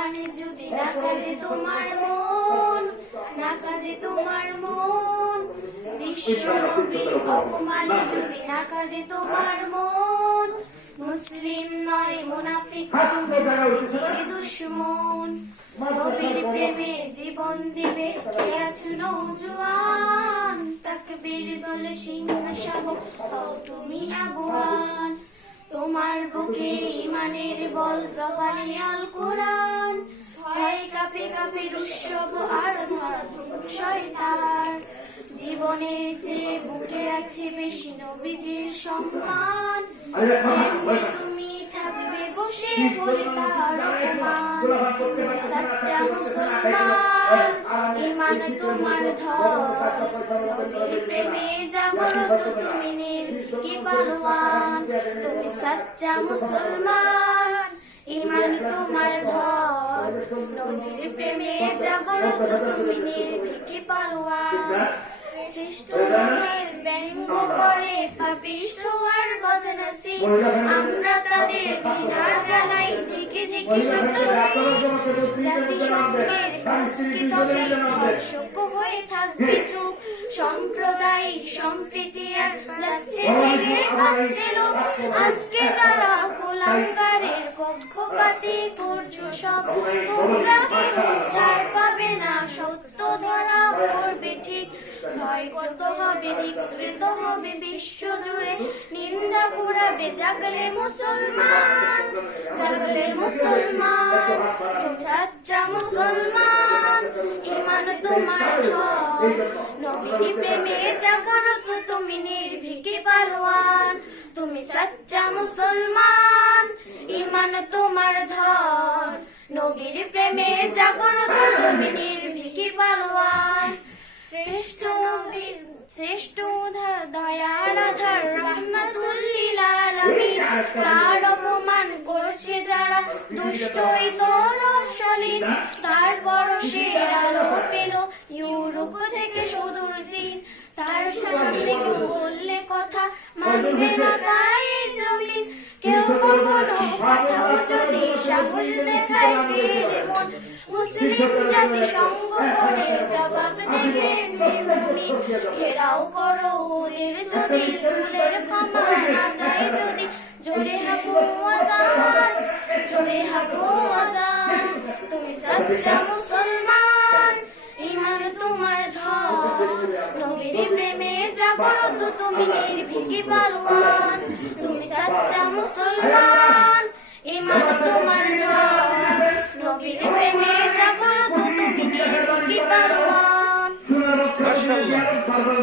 অপমানে যদি না কাঁদে তোমার মন, না কাঁদে তোমার মন, বিশ্ব নবীর অপমানে যদি না কাঁদে তোমার মন, মুসলিম নয়, মুনাফিক তুমি নবীজির দুশ্মন। নবীর প্রেমে জীবন দিবে কে আছো নৌজওয়ান তাকবীর দলে সিংহ শাবক হও তুমি আগুয়ান। তোমার বুকে ইমানের বল জবানে আল কোরআন। ভয় কাপে কাপে উৎসব আর ধরা শয়তার জীবনের যে বুকে আছে বেশি নবীজির সম্মান। তুমি থাকবে বসে বলে তার অপমান। সাচ্চা মুসলমান। ইমান তোমার ধর। নবীর প্রেমে জাগরত তুমি সাচ্চা মুসলমান, ইমান তোমার ধর নবীর প্রেমে জাগরত তুমি নির্ভীকি পালোয়ান। শ্রেষ্ঠ নবীর ব্যঙ্গ করে পাপিষ্ঠ আর বদনসি আমরা তাদের ঘৃণা জানাই, দিকে দিকে সত্য জাতিসংঘের কাজকে তবে শোক হয়ে থাকবে চুপ। সম্প্রদায় সম্প্রীতি আজ যাচ্ছে ভেঙে পাচ্ছে লোক। আজকে যারা কোলাঙ্কারের পক্ষপাতি করছ সব, তোমরা কেউ ছাড় পাবে না। সত্য ধরা পড়বে ঠিক ভয় করতে হবে নিকৃত হবে বিশ্ব জুড়ে। নিন্দা করাবে জাগলে মুসলমান জাগলে মুসলমান সাচ্চা মুসলমান। ইমান তোমার ধর নবীর প্রেমে জাগরত তুমি নির্ভীকে পালোয়ান। তুমি সাচ্চা মুসলমান ইমান তোমার নবীর প্রেমে তুমি নির্ভীকে শ্রেষ্ঠ নবীর শ্রেষ্ঠ তার অপমান করছে যারা দুষ্টই তোর সলিন তার পরশে আলো পেল ইউরোপ থেকে সুদূর দিন তার সামনে বললে, কথা মানবে না গায়ে জমিন কেউ কখনো কথাও যদি সাহস দেখায় ফিরে মন। মুসলিম জাতি সঙ্গ করে জবাব দেবে ফিরমিন ঘেরাও করো এর যদি ফুলের ক্ষমা না চাই যদি। জোরে হাগো আজান, জোরে আজান সচ্চা মুসলমান ইমান তোমার ধর নবীর প্রেমে জাগরত তুমি নির্ভীকি পালোয়ান তুমি সচ্চা মুসলমান ইমান তোমার